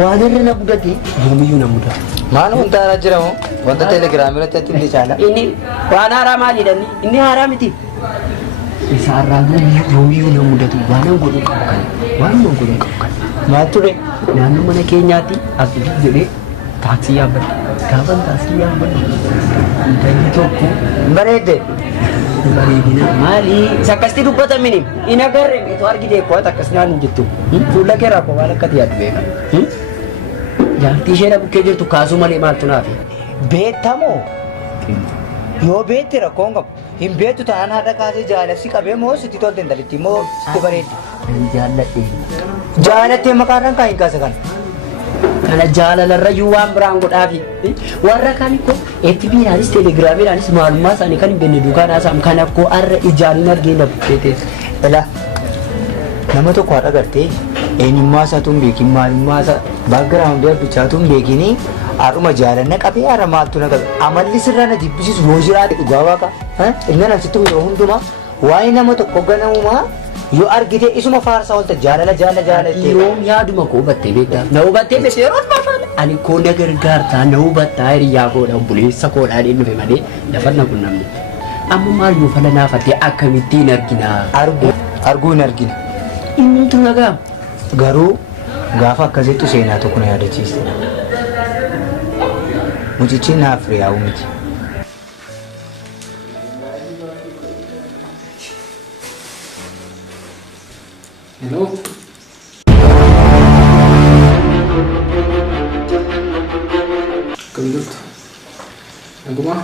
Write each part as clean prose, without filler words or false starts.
waan irra na mudate yoomiyyuu na mudata. Maal wanta haaraa jira moo? Wanta teelegiraamii irratti atti illee caala. Inni waan haaraa maalidhaan inni haaraa miti. Isa har'aa yoomiyyuu na mudatu waan godhuu qabu kana waan godhuu qabu kana. Maal ture naannoo mana keenyaatti as jedhee taaksii yaabbadha. Gaafa taaksii yaabbadha intalli tokko bareedde. Bareedina maali sakkasti dubbatamini hin agarre beetu argite koo takkas naan jettu fuula kee rakkoo waan akkati yaadu beeka. Jaartii ishee bukkee jirtu kaasuu malee maaltu naafi. Beektamoo? Yoo beekte rakkoon qabu. Hin beektu ta'an haadha kaasee jaalalsi qabee moo sitti tolte intalitti moo sitti bareeddi? Jaaladhe. Jaalattee maqaadhaan kan hin kaase kana. Kana jaalalarrayyuu waan biraan godhaafi. Warra kaan koo FB'dhaanis teelegiraamiidhaanis maalummaa isaanii kan hin beekne duukaan haasa'amu kan akkoo har'a ijaan hin argee na bukkee Ilaa nama tokko haadha gartee eenyummaa isaatu hin beekin maalummaa isaa baagiraawundii abbichaatu hin beekinii har'uma jaalanna qabee har'a maaltu na qabe amalli sirraa na jibbisiisu yoo jiraate dhugaa waaqa inni namsitti yeroo hundumaa waa'ee nama tokko ganamumaa yoo argite isuma faarsaa oolta jaalala yoom yaaduma koo hubattee beektaa na hubattee beekte yeroo baafaan ani koo na gargaartaa na hubattaa hiriyaa koodha obboleessa koodhaan hin dhufe malee lafa na qunnamne amma maal yoo fala naafattee akkamittiin argina arguu hin argina innumtu nagaa garuu gaafa akkasittu seenaa tokko na yaadachiiste mucichi naaf riyaa'u miti. Hello. Come look. Naguma.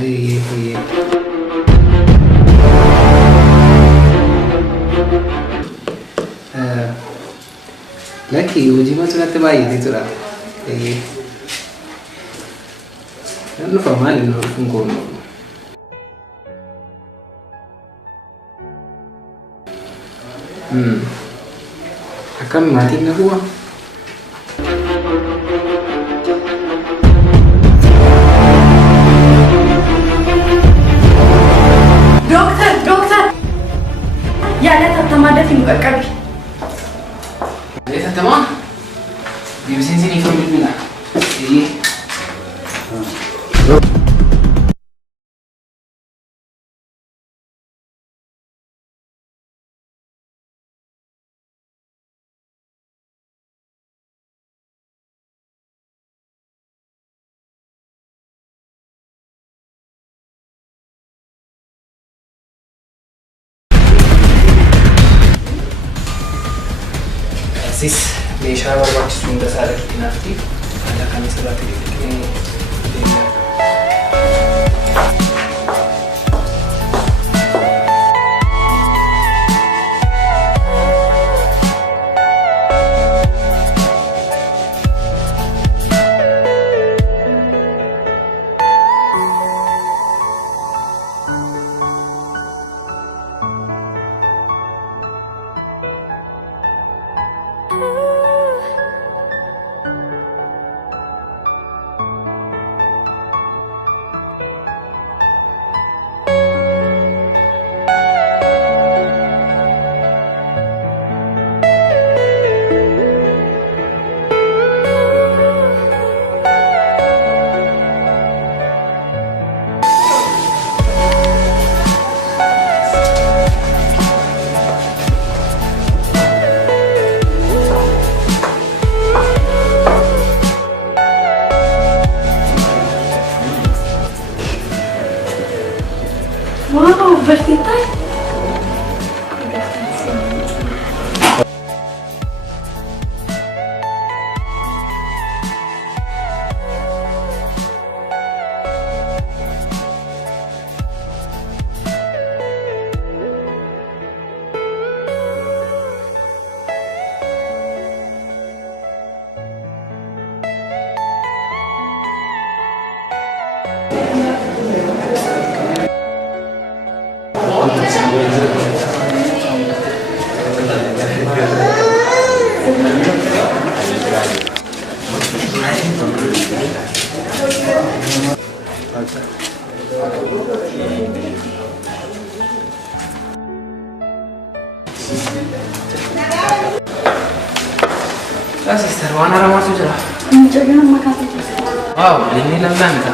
Iya. Lagi uji mah sudah terbaik itu lah. Kan lu formal ini harus ngomong. Akan mati na gua. Dokter. Ya ada tatama ada tim berkabi. Ada tatama? Di sini formal bila. Jadi Sis meeshaa barbaachisu hunda isaa dhaqinaafti haala kan isirratti dhiqnee Wow, bertitai. sister, waan aramaatu jira. Jangan makan. Waaw, ini lamban ka.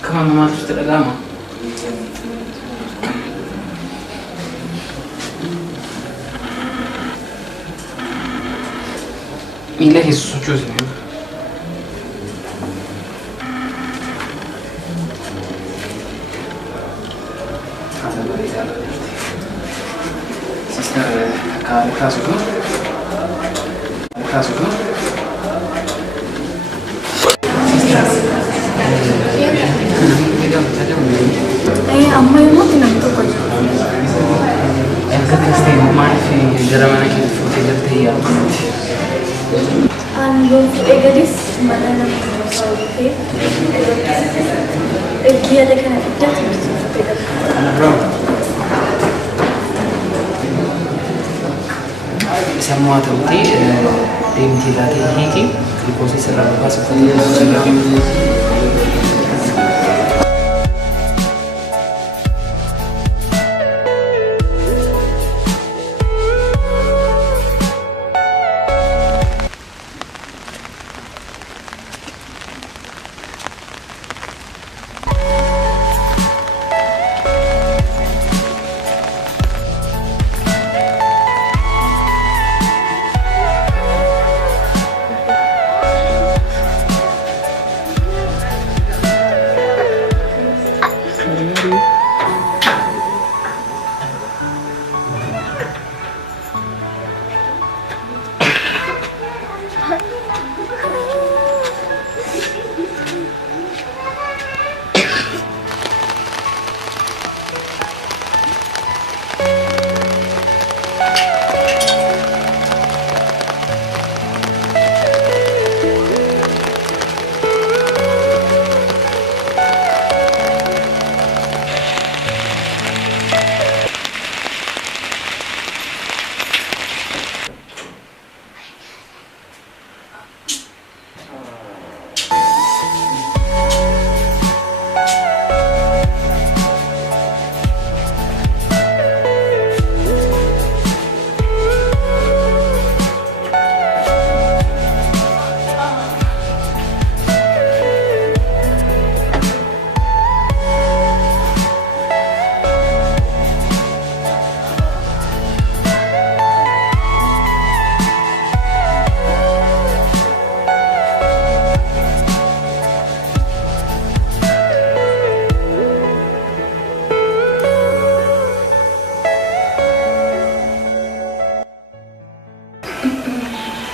Kama mama tu teragama. Mila Yesus cuci. Sister, kasus tu. Amma yang mau tinang tu kau. Yang keterstain mana sih jarawan yang kita foto ya. Anggur egadis mana nama kau ke? Dia ada kan ada semua tuh tim tidak tinggi di posisi berapa seperti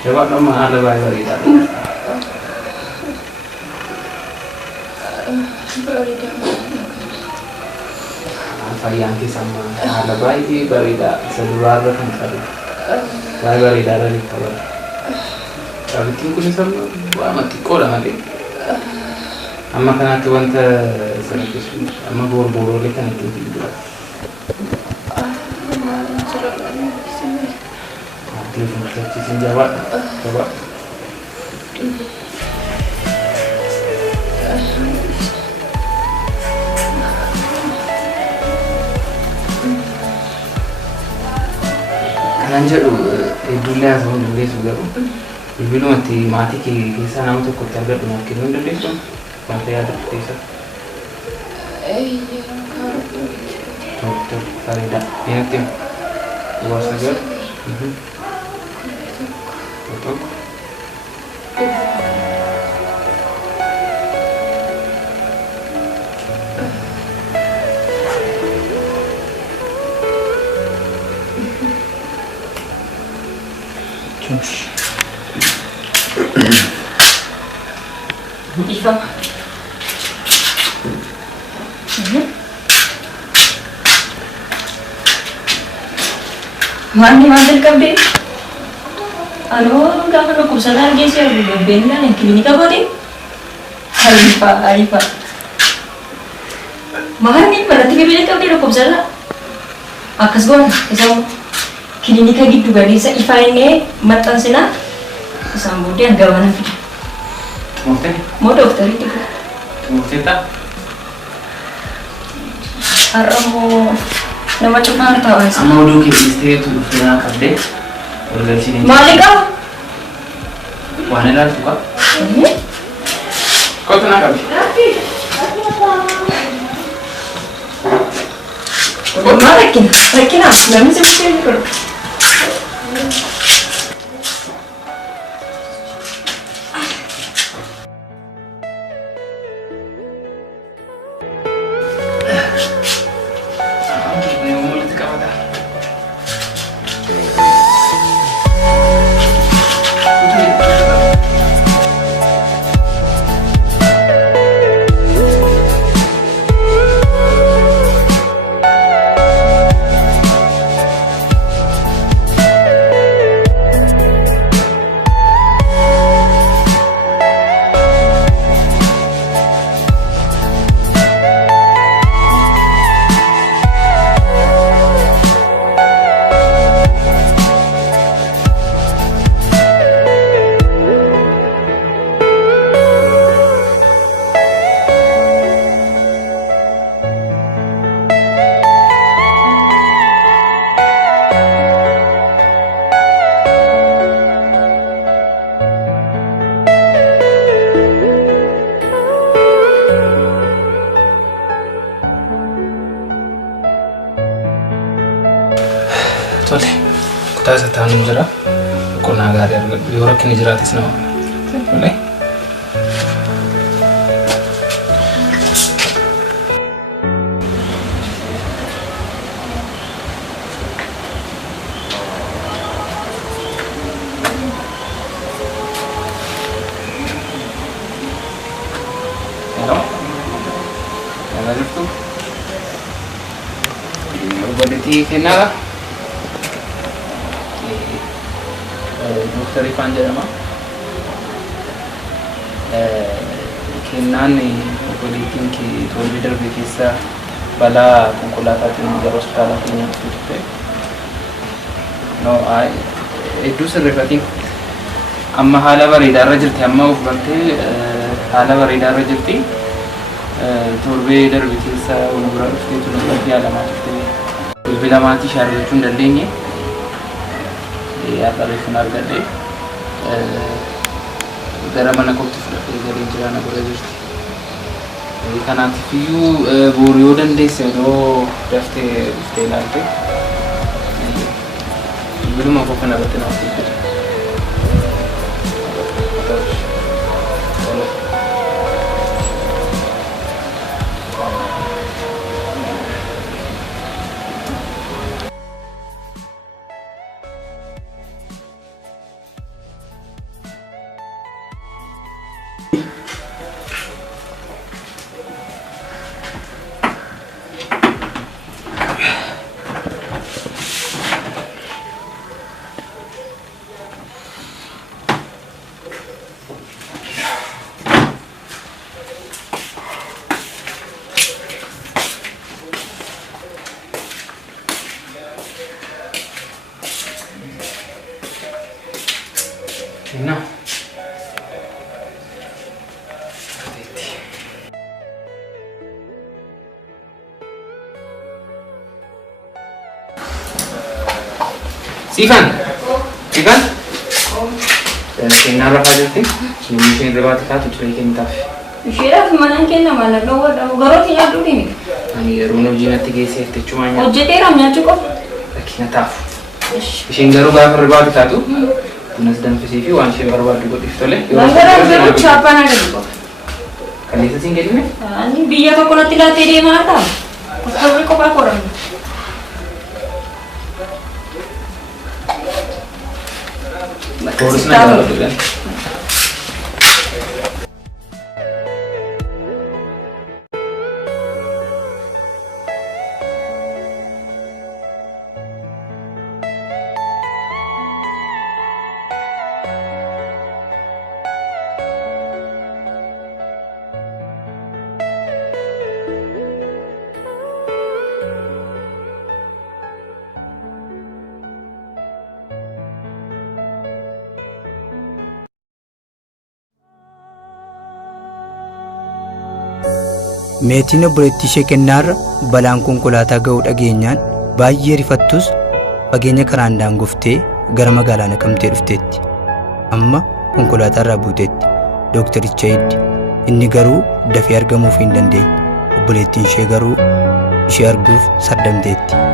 coba nama ada bayar kita. Apa yang sama ada bayi berita seluar kan tadi. Berita dari kabar. Tapi tinggal ni sama buat mati kola mati. Amma kan tu anta sangat amma bor lekan itu juga. Telepon cincin jawab, coba. Kanan jadu, ibulah sama dulu juga. Ibu lu mati kisah nama tu kota berapa kilo dulu tu, mati ada kisah. Tuh, kali dah, ini tu, luas saja. Betul. Iva. Mandi mandel kabde. Gak ada kursan lagi sih, aku benda nih klinik apa deh? Arifa. Mahal nih, berarti beda kabde ada kursan lah. Akas gua, kesam klinik gitu gak bisa Iva ini matan sena, kesam dia gawana. Mungkin? Mau dokter itu. Mungkin tak? Haramo nama cuma tahu sih. Amma oduu keessee tu dhufnaa qabdee walgalchiin Malika. waan ilaaltu qaba. Kottu naa qabdi. Makin namni sibisiin kun. Walitti qabata. Tole, kutaa isa taa'anii jira. Qonnaa gaarii argadhu. Yoo rakkinni jiraates nama. Tole. Hello. Nagaa jirtu? Obboleettii kennaa? Dokter Irfan jedhama. Kennaan obboleettiin kee torbee darbe keessa balaa konkolaataatiin gara hospitaala keenyaatti turte. Hedduu sirreeffatiin amma haala bareedaarra jirti. Amma of bartee haala bareedaarra jirti. Torbee darbe keessa wal bira dhuftee tunuudhaaf yaalamaa turte. Bilbilamaatii shaarjachuu hin dandeenye. Reefun argadhe gara mana kootti fudhadhee galiin jiraana godha jirti. Kanaatiif iyyuu boru yoo dandeesse yeroo daftee dhuftee ilaalte bilbiluma koo kana irratti naaf bilbili. No. Sifan. Kennaa rafaa jirti. Namni isheen ribaati taatu turee kennitaaf. Isheedhaaf mana kenna maallaqaa warra garootti nyaadhu dhimi. Ani yeroo hojii natti geesseef jechuudha nyaata. Hojjeteera nyaachuu qofa. Rakkina taafu. Isheen garuu gaafa ribaati taatu kunis danfisee fi waan isheen barbaaddu godhiif tole. Gangara garuu chaappaan agarru qofa. Kalleessa siin gedhime? Ani biyya tokko natti laattee deemaa ta'a. Akka kophaa koran. Boris na gaafadhu. Meetiin obboleettii ishee kennaarra balaan konkolaataa ga'uu dhageenyaan baay'ee rifattus fageenya karaan daangoftee gara magaalaa Naqamtee dhufteetti. Amma konkolaataa irraa buuteetti. Doktaricha eeddi. Inni garuu dafee argamuuf hin dandeenye. Obboleettiin ishee garuu ishee arguuf sardamteetti.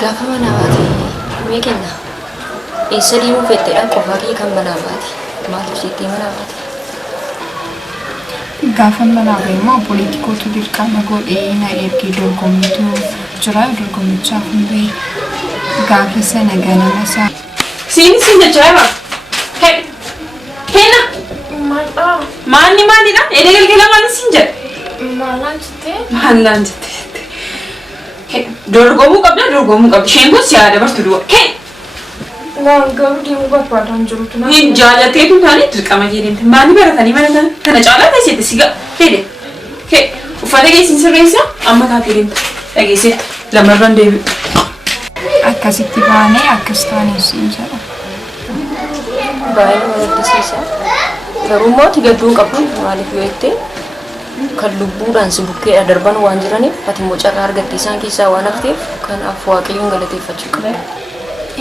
Gaafa mana baate mee kenna eessa deemuu fedheedhaan qofaa kee kan mana baate maaliif jettee mana baate? Gaafa mana baate immoo poolitikootu dirqama godhee na ergee dorgommiitu jira dorgommichaaf hundee gaafa sana ganama isaa. Siin jechaa jira. Kenna. Maalidha? Edee galgala maali siin jedhe? Maalaan jettee. Dorgomuu qabda. Isheen kun siyaa dabartu du'a. Waan garuu deemuu barbaadan jirutu na. Hin jaalatteetu taane dirqama jedhamte. Maali baratanii mana taane? Kana caalaa taasisetti siga. Hede. Uffata keessin sirreessa amma taatee deemta. Dhageessetti lamarraan deebi'u. Akkasitti baanee akkas taanee siin jedha. Baay'ee nama gaddisiisa. Garuu immoo gadduu qabu maaliif yoo jettee kan lubbuudhaan si bukkeedha darban waan jiraniif ati immoo carraa argatte isaan keessaa waan hafteef kanaaf waaqayyoon galateeffachuu qabda.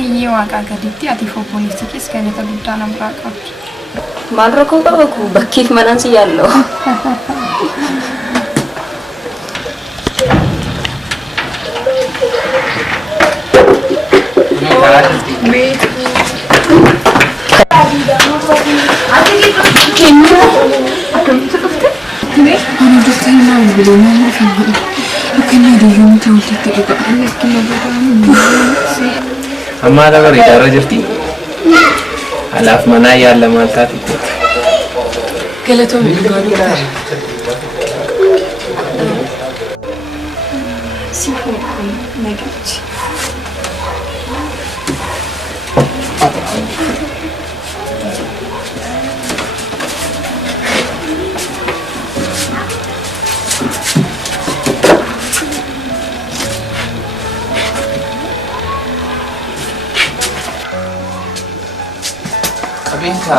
Iyyee waaqaa gaditti ati poolisiikis galata guddaa namaa qabdi. Maal rakkoo qaba ku bakkiif manaan si yaalla'u. Amma ada bareedaarra jirti. Alaaf manaa yaalla maal taati? Galatoomii dhugaadhu ta'a. Si fuudhan nagachi.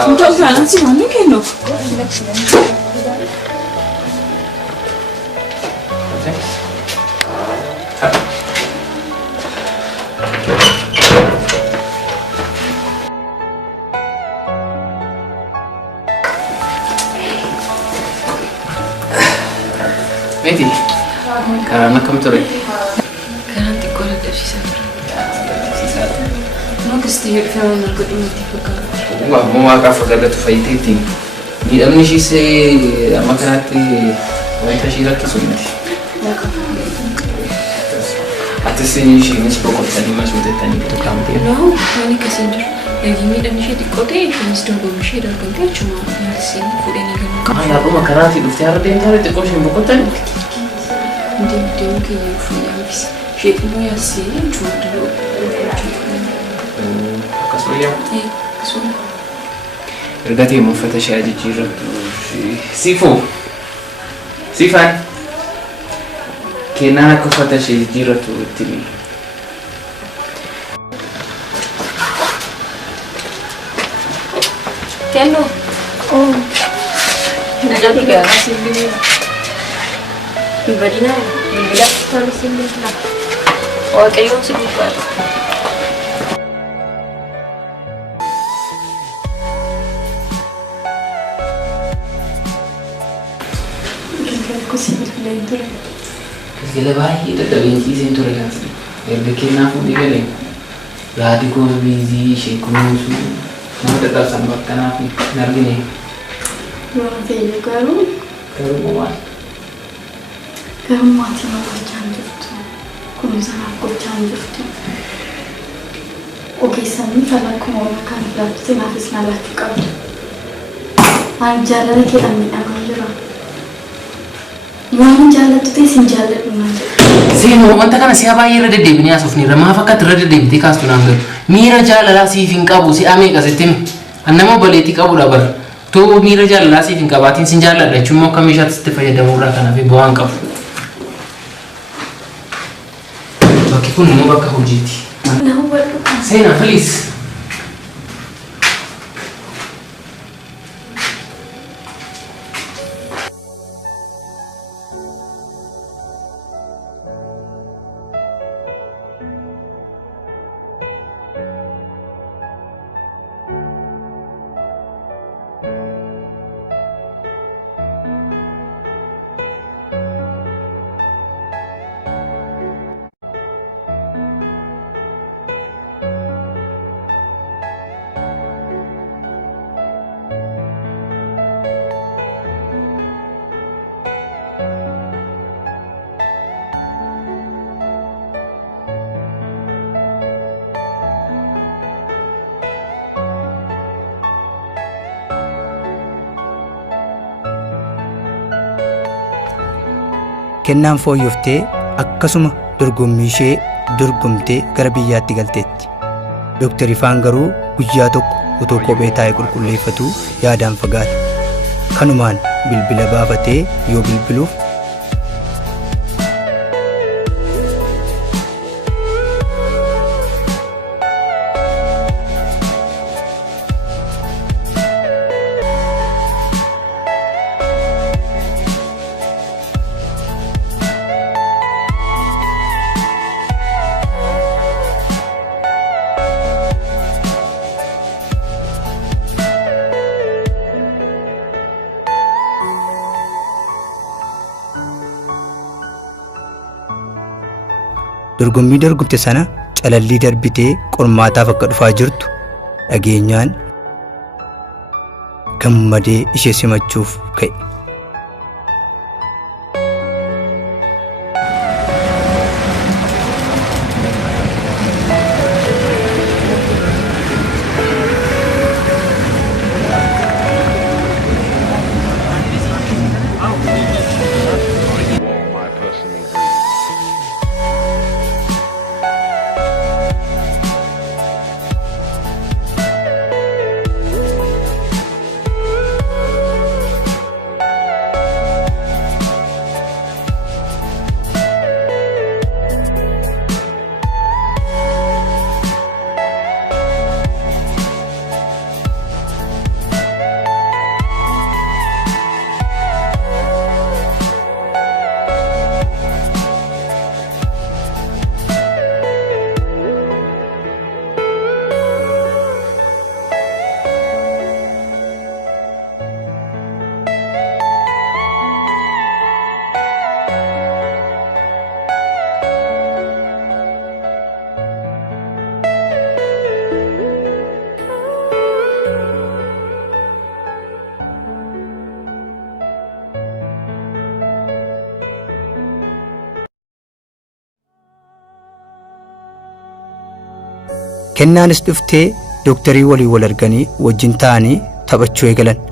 Untuk jalan sih mana keno? Meti, karena kamu tuh Kan nanti kau ada sisa. Mau kesini film aku ini tipe kau. Wah, mau akaf galatu fayyiteetti miidhamni ishiis amma kanatti wanta ishii rakkisuuti. Atis ishiinis boqottanii masuutettanii tuqaamtee. Noo, waan akkasiin jiru. Eegi miidhamni ishee xiqqoo ta'e isheenis dorgomuu ishee dargamtee achuma nyaatisee fuudhee nagamu. Yaaduma karaatii dhuftee har'a deemtaa xiqqoo isheen boqottanii. Deemuu keenya fuudhaafis ishee xiqqoo yaadsee achuma daruu. Akkasuma yaa. Akkasuma. Ergatee uffata ishee jijjiirrattu. Siifaan kennaan akka uffata ishee jijjiirrattu itti himi. Kenno. Jadi gak kasih beli. Ibadina, bila kita sini lah. Oh, kayu sih buat. galeen ture. Galgala baay'ee dadhabeen ciiseen ture kaasni. Erga kennaafuu ni galee. Yaadi goona beenzii ishee kunuunsu nama dadhabsan bakkanaaf hin argine. Yoo ta'e garuu Maal? garuu maatii nama gochaa hin jirtu. Kunuunsa naaf gochaa hin jirtu. Ogeessanii talakkuma waan kan filatu naafis na laachuu qabdu. Ani jaalala keedhaan miidhamaa jira. Yoo ani jaallattu ta'e sin jaalladhu naan jedhu. Seenoo wanta kana si'a baay'ee irra deddeebinee haasofneerra maaf akka irra deddeebitee kaastu naan galu. Miira jaalalaa siif hin qabu si'a meeqa sitti himi. Annama obboleettii qabudha bara. Too miira jaalalaa siif hin qabaatiin sin jaalladha jechuun immoo akka meeshaatti sitti fayyadamuurraa kanaaf bu'aan qabu. Bakki kun immoo bakka hojiiti. Na hubadhu. Seenaa filiis. Kennaan fooyyooftee akkasuma dorgommii ishee dorgomtee gara biyyaatti galteetti. Dooktar Ifaan garuu guyyaa tokko otoo kophee taa'ee qulqulleeffatu yaadaan fagaate. Kanumaan bilbila baafatee yoo bilbiluuf dorgommii dorgomte sana calallii darbitee qormaataaf akka dhufaa jirtu dhageenyaan gammadee ishee simachuuf ka'e. Kennaanis dhuftee dooktarii walii wal arganii wajjin ta'anii taphachuu eegalan.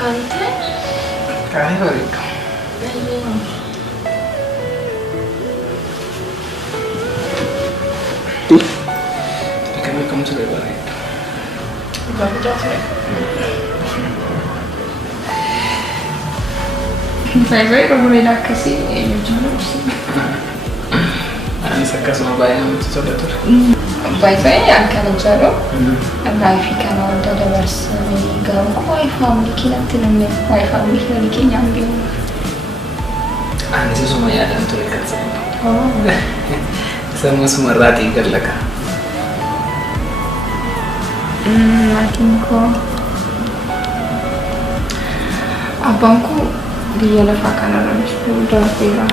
Kante? Kaya bareedu. Kami kamu sudah bareedu. Bareedaa ture. Baay'ee bareedaa akkasii eenyutu mul'isa? Anis akkasuma baay'ee namatti tola ture. Baay'ee akkana jedhu laayifii kana wanta dabarsanii garuu waa'ee faamilii keenyatti namni waa'ee faamilii keenyaa hin beeku. Anis isuma yaadaan ture kan sammuu suma irraatii gallaqa. Maatiin koo abbaan koo biyya lafaa kanarra darbeera.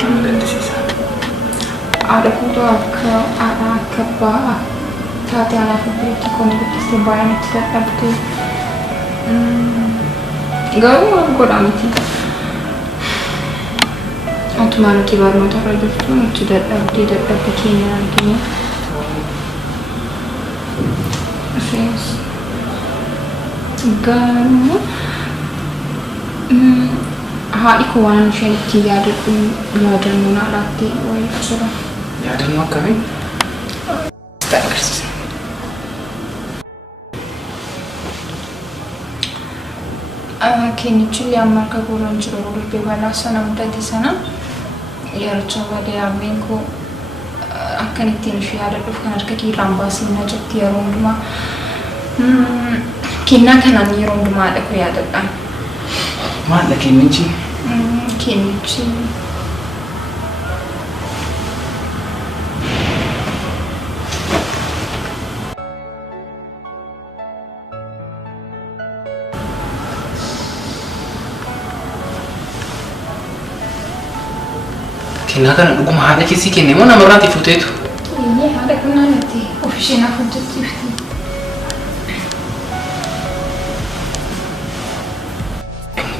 Nama gaddisiisa. Haadha kootu akka abbaa taate anaaf obboleettii koo guddistee baay'ee natti dadhabde. Garuu waan godhaa miti. Utuma nuti barnoota irra jirtu nuti dadhabbii keenya argine. Garuu haadhi koo waan isheen ittiin yaadadhu yaadannoo naa laattee wayii jira. Yaadannoo akkamii? Agarsiisa. Keenichi illee amma harka gooraan jiru durbee balaa sana mudate sana yaaricha baadiyyaa abbeen koo akkan ittiin ishee yaadadhuuf kan harka kiirraan baasee na jetti yeroo hundumaa. Kennaa kanaan yeroo hundumaa dhaqu yaadadha. Maal kennichi? Kennichi. Kennaa kana dhuguma haadha keessii kenne moo namarraati fuuteetu? Haadha kanaa natti ofishee naaf hojjechiifti.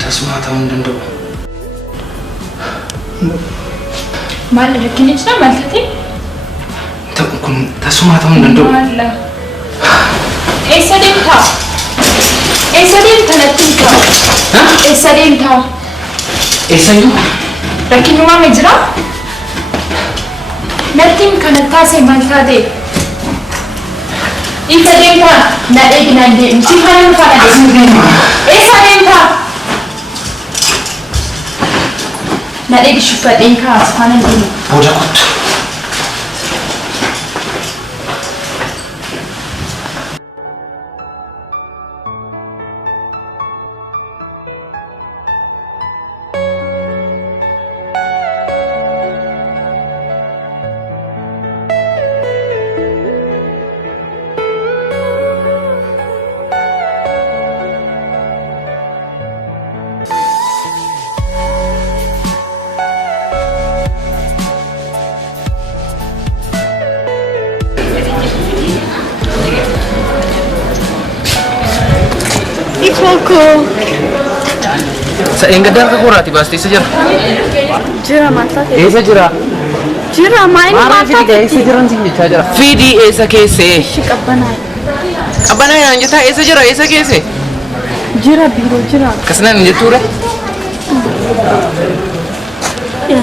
Tasuma ta'uu hin danda'u. Maal rakkina jira maal taate? Ta'u kun tasuma ta'uu hin danda'u. Maal? Eessa deemtaa? Eessa deemta natti himtaa? Eessa deemtaa? Eessayyuu? Rakkinni uumame jira? Natti him kana taasee maal taate? Eessa deemtaa? Na eegi naan deemu. Si faana nu faana deemu. Eessa deemtaa? Na eegi shuffadheen kaas faana deemu. Booda kottu. Enggak ada kurang tiba pasti sejar. Jira mata ke. Esa jira. Jira main Mara mata. jadi esa jira sih jira. Vidi esa kese. Shikabana. Abana yang jeta esa jira esa kese. Jira biro jira. Kesenan jetura. Ya.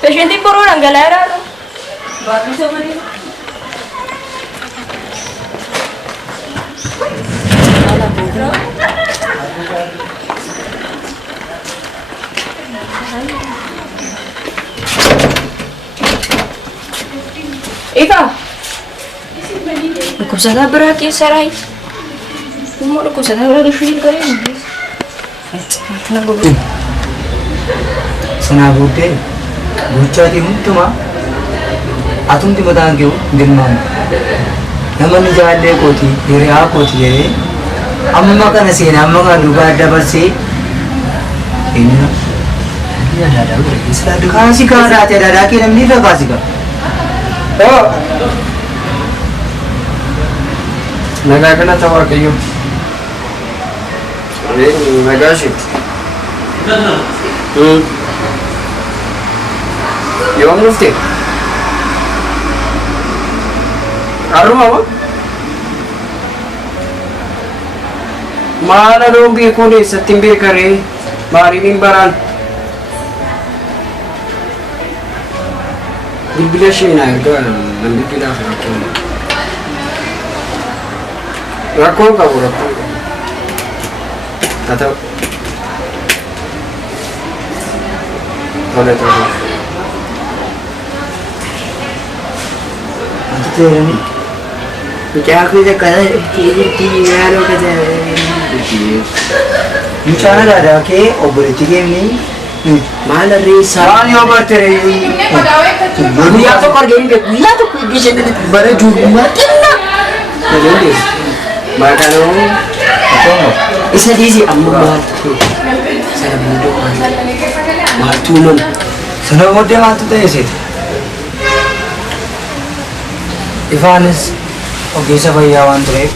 Pasyente puro nanggalera. Baru sama dia. Ika. Aku sana berarti sarai. Mau aku sana berarti film keren. Tenang gue. Sana booddee gochaatii hundumaa atumti mataan kee dhimmamu namoonni jaallee kooti hiriyaa kooti jedhee Amma kana seenaa amma kana dhugaa dabarsee eenyudha? Iya ada udah bisa. Kaasii kaadhaate dhadhaa kee namni irra kaasii qaba. Nagaa kana tawa kayo. Nagaa shi. Yung mufti. Aruma mo? Mana dong beeku ni sa timbe kare. Marinin baran. Bibila siya inaga. Nandibila ka ako. Rakon ka po, rakon ka. Tataw. Ulit. Ano tayo ni? Kaya ako yung kaya tinigaro ka dyan. Mucaan dhadhaa kee obboleetti keemni. Maala reessa. Waan yoo bartere Guyyaa tokko arganii beeku. Guyyaa tokko eegishee bara juubumaa xinna. Nageenya. Maqaan isa dhiisi amma maaltu sana booddee maaltu uumame. sana booddee maaltu ta'e seeti? Ifaanis ogeessa fayyaa waan tureef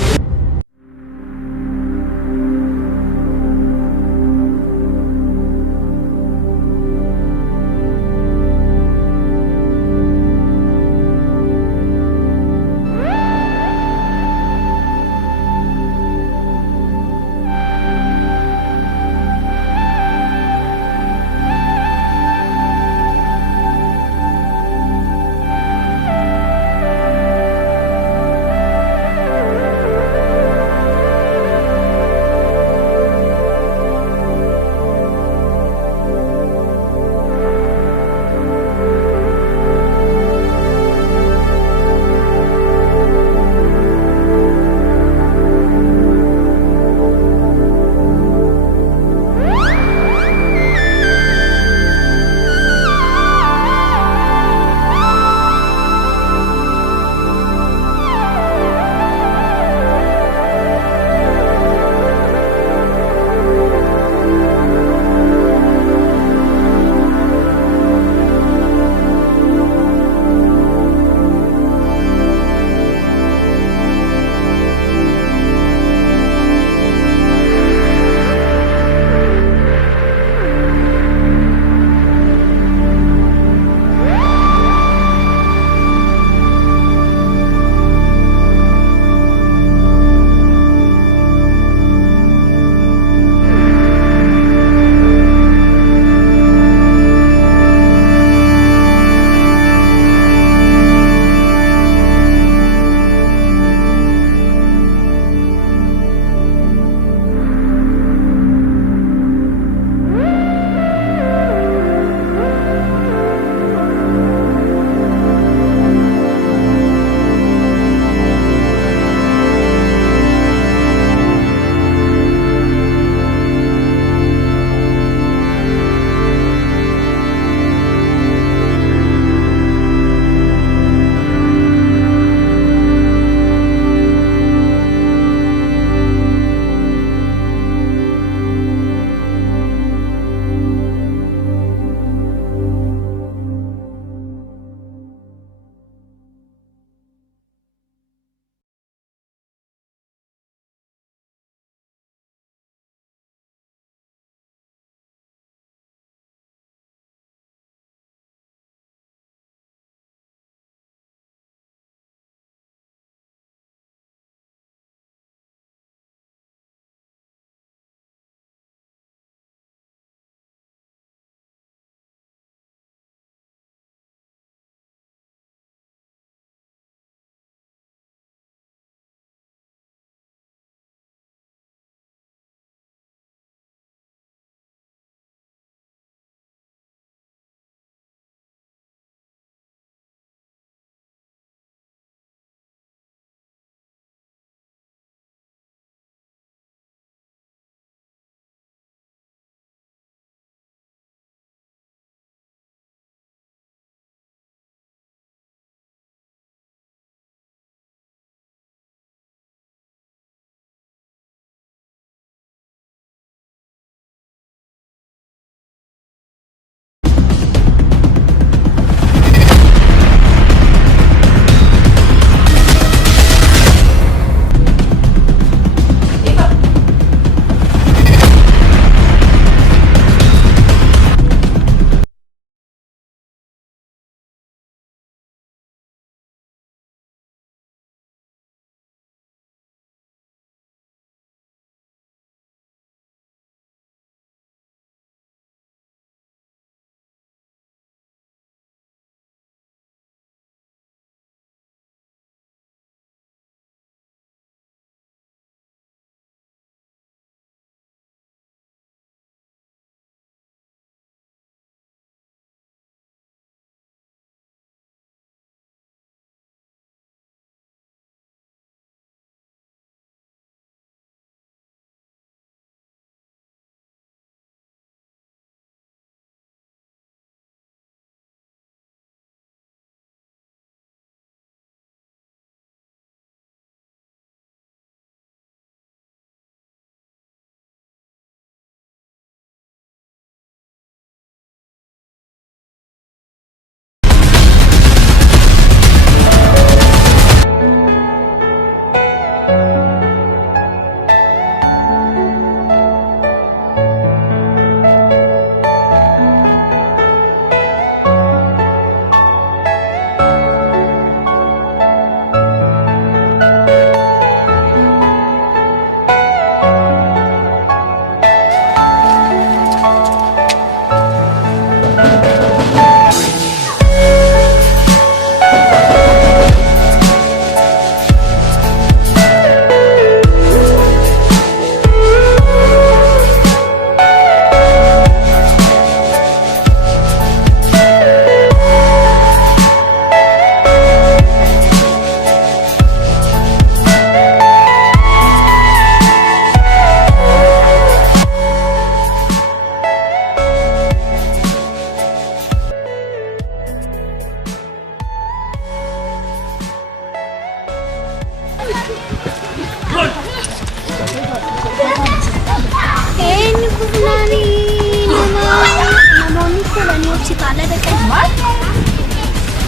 hospitaala dhaqan. Maal?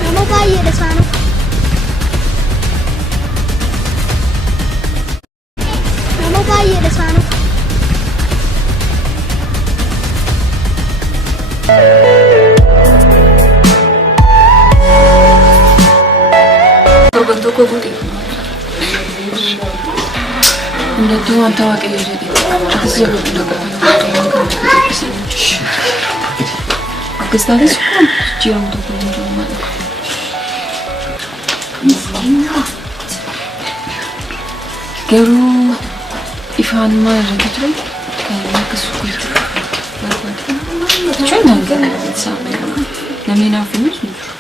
Nama baay'eedha isaanii. Nama baay'eedha isaanii. Torban tokko guuti. Hundatti wanta waaqayyo jedhe akkas jedhu akkas taates jijjiiramu tokko hin jiru maadha. Garuu ifaan maal irratti ture kan akkas barbaadu. Jechuun namni naaf himus hin jiru.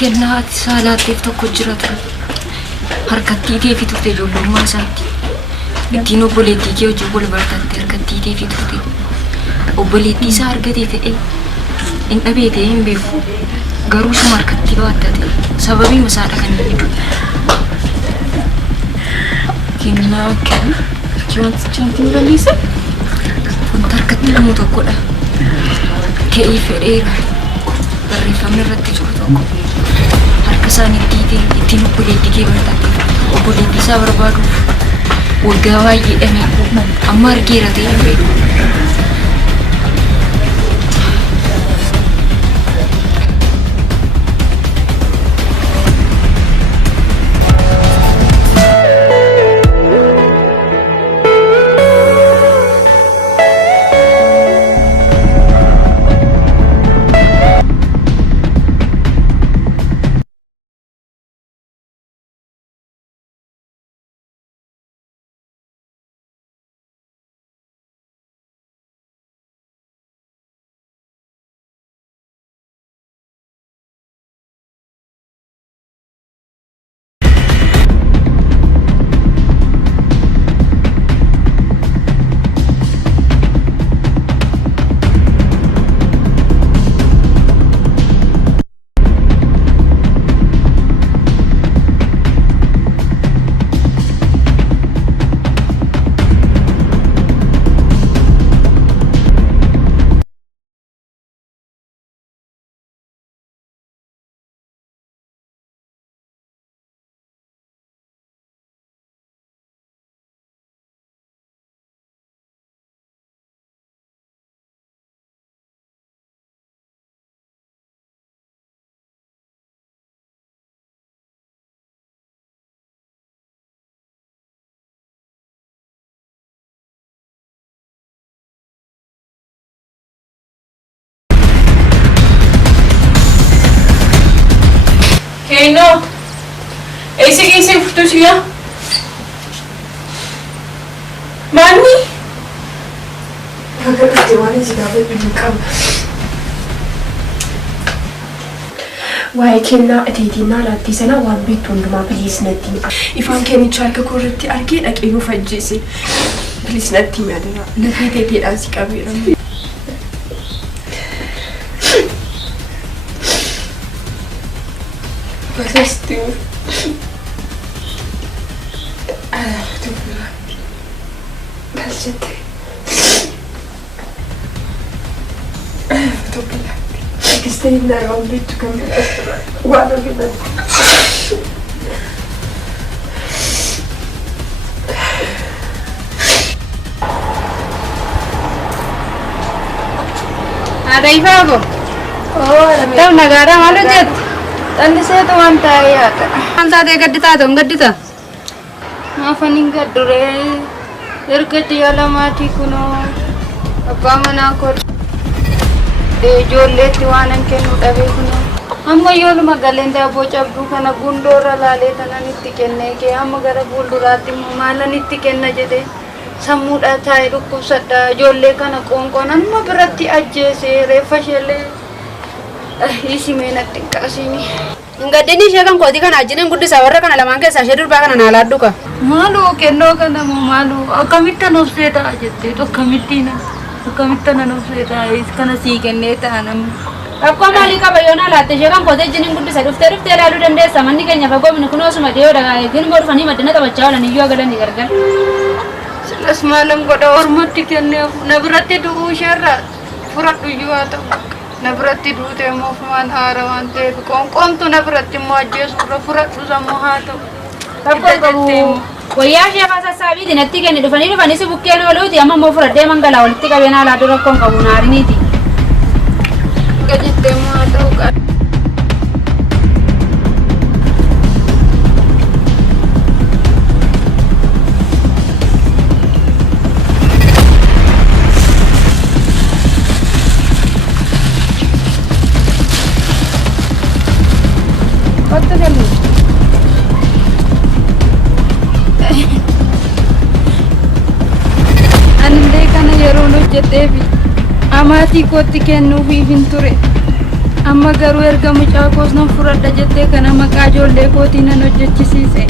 Kennaa ati saalaatteef tokko jira ture. Harkattiitee fi turte ijoollummaa isaatti. Ittiin obboleettii kee hojii wal bartatte harkattiitee fi turte. Obboleettii isaa argatee ta'e hin dhabee ta'e hin beeku. Garuu isuma harkattii baattate sababii masaadha kan inni jiru. Kennaa akkami? Wantichi nu balleessa? Wanta harkatti lamu tokkodha. Ka'ii fedheera. Barreeffamni irratti jiru tokko. Harka isaaniitti ittiin obboleettii kee bartatte. Obboleettii isaa barbaaduuf waggaa baay'ee dhamee amma argeera ta'e hin beeku. No, ese que se fue tu ya. Mami. Agak kecewa sih dapat bukan. Waa'ee kennaa atiitiinaa laattii sana waan beektu hundumaa biliis natti himi. Ifaan kennicha harka koo irratti argee dhaqee nuuf ajjeese. Biliis natti himi adara. Lafee teeteedhaan si qabeera. Pasti. Balcete. Topila. Aquesta nit ara on veig que guarda vida. Ada ifago. Oh, tahu negara malu jet. Tadi saya tuh mantai ya. Anta deh gadita tuh, gadita. Apa nih gadure? Ergati alamati kuno. Apa mana kor? Jolle tiwanan kenu dabe kuno. Amma yolu magalenda bocah bukan gundora lale tanan itti kenne ke amma gara buldurati malan itti kenna jede. Sammuudha taa'ee dhukkubsadha ijoollee kana qoonqoonan ma biratti ajjeese reeffa isheellee hiisimee natti hin qaasiini. Gaddiin ishee kan kootii kana ajjiniin guddisaa warra kana lamaan keessaa ishee durbaa kana naa laaddu ka. Maaloo kennoo kana moo maaloo akkamitti nuuf seetaa jettee akkamitti nuuf seetaa kana sii kennee ta'a namni. Akkoo maalii qaba yoo naa laatte ishee kan kootii ajjiniin guddisa dhuftee ilaaluu dandeessa manni keenya fagoo mini kunoo suma dhiyoo dhagaa eegin morfanii maddina taphachaa oolan iyyuu agalanii gargar. Silas malam godha ormatti kenneef na biratti du'uu isheerraa fudhadhu iyyuu haa ta'u. Nabratti duute moofumaan haara waan ta'eef qoonqoomtu nabratti immoo ajjeesuurra fudhadhu sammuu haa ta'u. Tokko qabu wayyaa ishee faa sassaabiiti natti kenni dhufanii si bukkeen ooluuti amma immoo fudhadhee mangalaa walitti qabeen haalaa dura rakkoon qabu naariniiti. Gajettee immoo haa ta'u qabu. Anillee kana yeroon hojjeteefi amaatii kootti kennuufiif hin ture. Amma garuu erga mucaa koos nan fudhadha jettee kana maqaa ijoollee kootii nan hojjechisiise.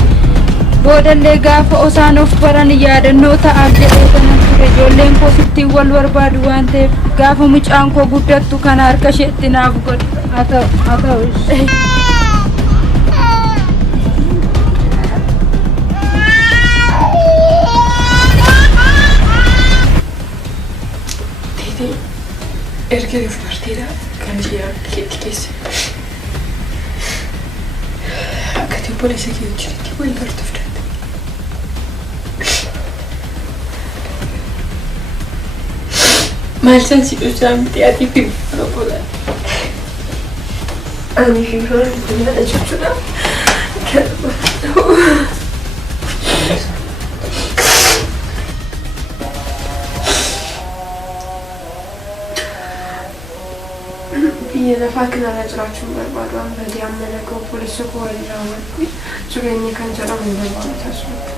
Boodallee gaafa osaan of baran yaadannoo ta'aaf jedhee kanan ture. Ijoolleen koos ittiin wal barbaadu waan ta'eef gaafa mucaan koo guddattu kana harka isheetti naaf godhu. Haa ta'u. Erga dubartiidha kan ishee keetti keessa. Akka obboleessa kee wajjinitti wal bartuuf danda'a. Maal isaan si dhusaan miti ati fi obbola. Ani fi obbola jechuudha. Biyya lafaa kanarra jiraachuun barbaadu amma badii amma nagaa obboleessa koo waliin raawwadhu jireenya kan jedhamu hin barbaadu taasifatu.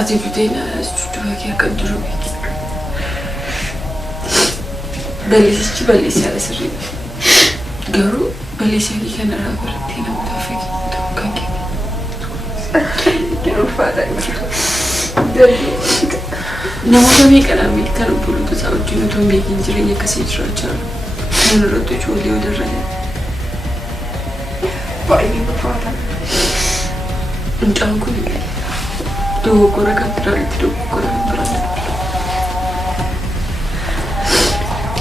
Ati budeena istuudiyoo kee akka duruu beeki. Balleessichi balleessaa sirrii. Garuu balleessaa kee kanarraa barattee namoota fakkii ta'uu kan kenne. Yeroo faadaa namoota meeqadhaan kan obboloota isaa wajjin otoo hin beekin jireenya akkasii jiraachaa jiru. Kan irratti ijoollee walirra baay'ee ulfaata. Mucaan kun dogoggora kan biraatti dogoggora kan biraatti.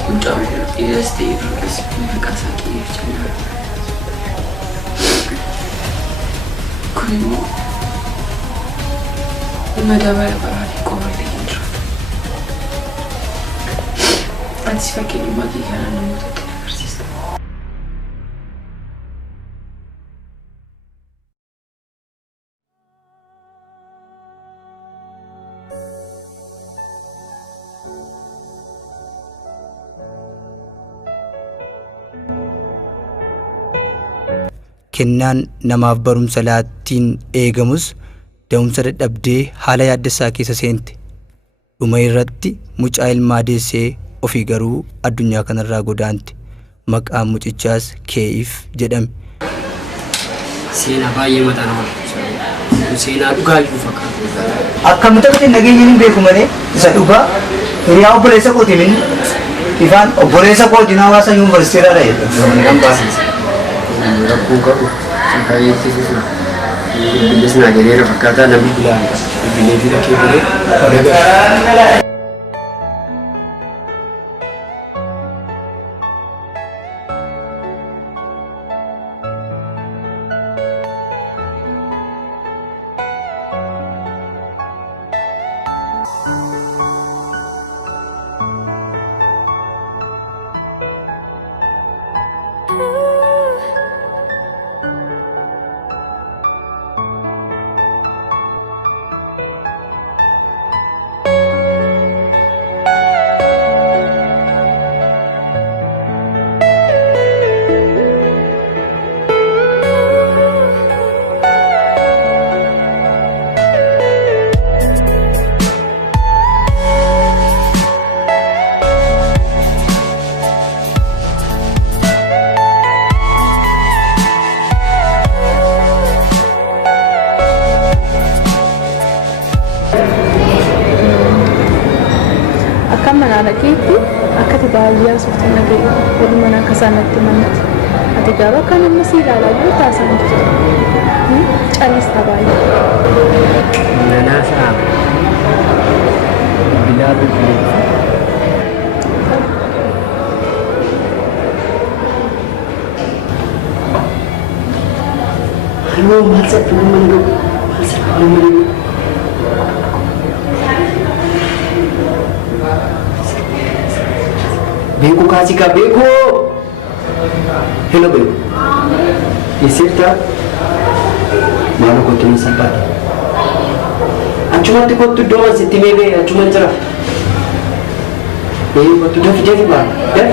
Mucaan kun dhiiras ta'ee durbas maqaa isaa qiyyeeffachaa kun immoo madabara baraanii qofaatti hin jiru. Atis fakkeenyummaa kee kana namootatti agarsiista. Kennaan namaaf barumsa laattiin eegamus da'umsa dadhabdee haala yaaddessaa keessa seente. Dhuma irratti mucaa ilmaa deessee ofii garuu addunyaa kanarraa godaante. Maqaan mucichaas Kee'if jedhame. Seenaa baay'ee mataa nama dhukkubsa. Seenaa dhugaayyuu fakkaata. Akkamitti nageenya hin beeku malee isa dhugaa hiriyaa obboleessa kooti min ifaan obboleessa kooti hawaasa yuunivarsiitiirraa dha jedha. Rakkoo qabu kaayyeetti fufu. Bilis naa jedheera fakkaataa namni bilaan bilee fi rakkee bilee dagaa. Keetti akkati baay'ee suutii nagee walumaan akka isaanitti manatti ati garuu akka namni si ilaalaa jiru taasisan jiru callistaa baay'ee. Nanaasaa bilaa bilbilee masa film mana? Masa film mana? Beko kasih kak Beko. Hello Beko. Isirta. Mana kau tulis sampai? Cuma tu kau tu doa siti mebe, cuma cerah. Kau tu dah jadi bang, ya?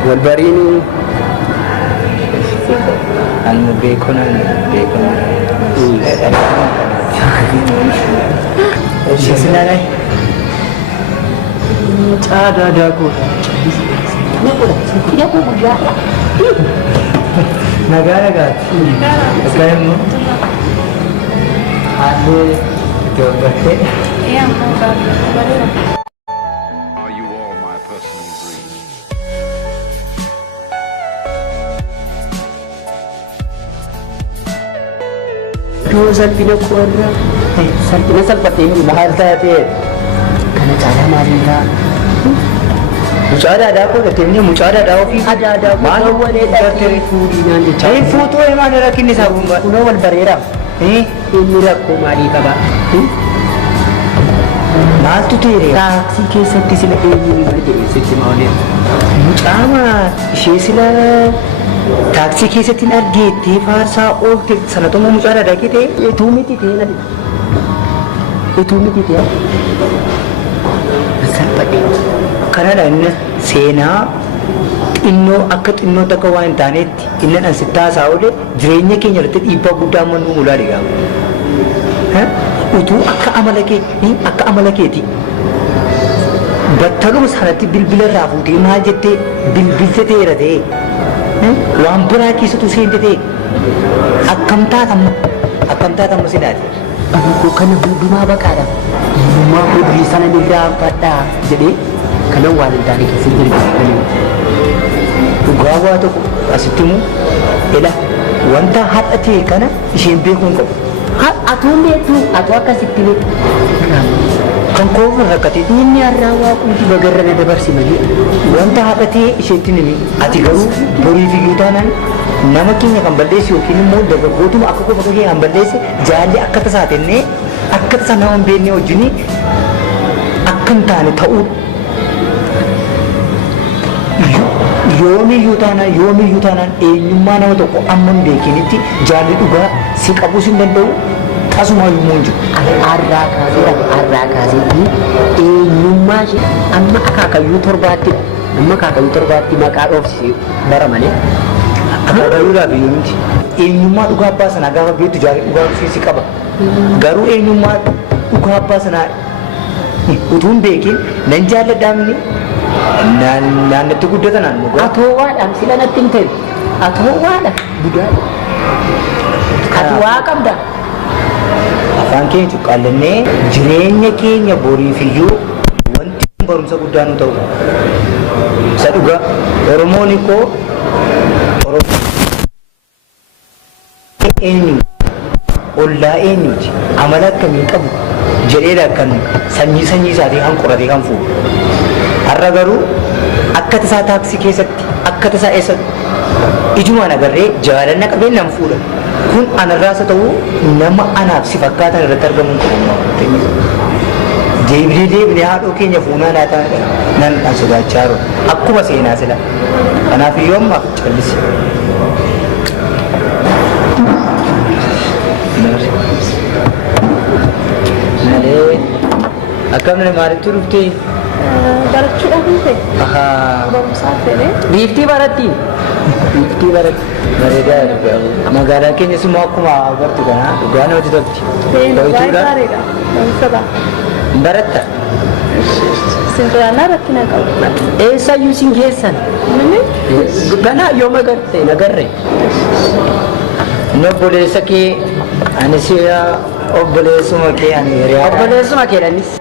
Walbarini Anu bekonan Sesina nih ada aku. Ini aku berjalan. Negara kan? Sekarang mu ada itu berarti. Iya, mau baru. Dua salpina kuarra. Salpina salpatin mahal tadi. Karena cara marinda. Mucada ada apa? Katanya mucada ada apa? Ada. Mana boleh dari food ini? Jadi foto yang mana lagi ni sabun? Kuno wal barera. Ini rakku mari kaba. Mas tu tere. Taksi ke seti sila ini boleh jadi seti mana? Mucama, sila taksi ke seti nargi ti farsa olte sana tu mau mucada ada kita. Itu miti ti nanti. Itu miti ti. Salpatin. Karena inna sena inno akat inno takawan tanet inna ansita saule jirenya ke nyarate iba gudda manu mulariga ha utu akka amalake ti battalu sanati bilbil rafuti ma jette bilbilte rade wan pura ki sutu sente akamta tam sinati aku kana huduma bakara ma hudri sana digra pada jadi kalau walid dari sendiri gawa tu asitimu ila wanta hatati kana ishembe kun ko hat atumbe tu atwa kasitile kan ko rakati ini arawa kunti bagarra da barsi mali wanta hatati ishetini ati garu bori figutanan nama kinya kan ballesi okini mo daga gotum akko bakage kan ballesi jali akkata satenne akkata sanawon benne ojuni akkan tane ta'u yoomi yuutaanaan eenyummaa nama tokko amma hin beekinitti jaalli dhugaa si qabuu sin danda'u asuma yommuu hin jiru. Arraa kaasee eenyummaa ishee amma akaakayyuu torbaatti maqaa dhoofsisee bara malee. Akaakayyuudhaaf iyyuu miti. Eenyummaa dhugaa abbaa sanaa gaafa beektu jaalli dhugaa si qaba. Garuu eenyummaa dhugaa abbaa sanaa utuu hin beekin nan jaalladhaamni naannatti guddatan naannoo gaa. Atoowaadhaan sila natti hin ta'e. Atoowaadha budaadha. Ati waa qabda. Afaan keenya cuqqaallannee jireenya keenya boriifiyyuu wanti barumsa guddaa nu ta'u. Isa dhugaa Oromoon koo eenyu ollaa eenyuti amala akkamii qabu jedheedha kan sanyii isaatii kan qoratee kan fuudhu. Har'a garuu akka tasaa taaksii keessatti akka tasaa eessa ijumaan agarree jaalanna qabeen nan fuudha. kun anarraasa ta'uu nama anaaf si fakkaatan irratti argamuun kun deebinee haadhoo keenya fuunaa laataa nan sodaachaa jiru akkuma seenaa sila kanaaf iyyuu ammaaf callisi. Malee akkamni maalittuu dhuftee? Barachuudhaaf dhufe. Barumsaaf fedhe. Biiftii baratti. Biiftii baratti. Bareedaa magaalaa keenyas immoo akkuma agartu kana dhugaa namatti tolti. Baay'ee gaariidha. Barumsa baratta. Sintoraanaa rakkina qabu. Eessayyuu sin geessan? Ganaa yoo magarte nagarre. Obboleessa kee anis obboleessuma kee ani hiriyaa. Obboleessuma keedhanis.